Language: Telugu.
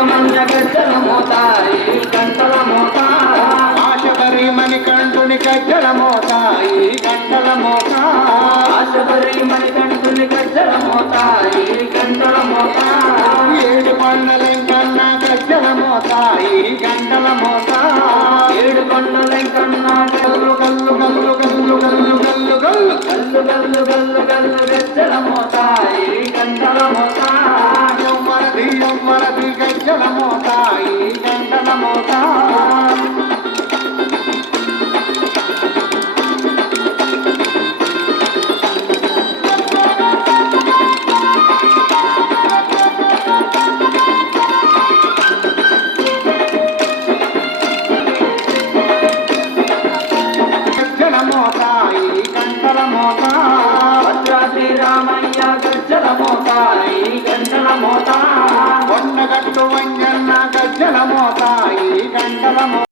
సుబ్రహ్మణ్య గజ్జల మోత ఈ గంటల మోత ఆశబరి మణికంఠుని గజ్జల మోత ఈ గంటల మోత ఆశబరి మణికంఠుని గజ్జల మోత ఈ గంటల మోత ఏడు కొండలెంకన్న గజ్జల మోత ఈ గంటల మోత ఏడు కొండలెంకన్న గల్లు గల్లు గల్లు గల్లు గల్లు గల్లు గల్లు గల్లు గల్లు గల్లు గల్లు గజ్జల మోత ఈ గంటల మోత యమ్మరది యమ్మరది గజ్జల మోత ఈ గంటల మోత భద్రాద్రి రామయ్య గజ్జల మోత ఈ గంటల మోత కొండగట్టు వంజన్న గజ్జల మోత ఈ గంటల మోత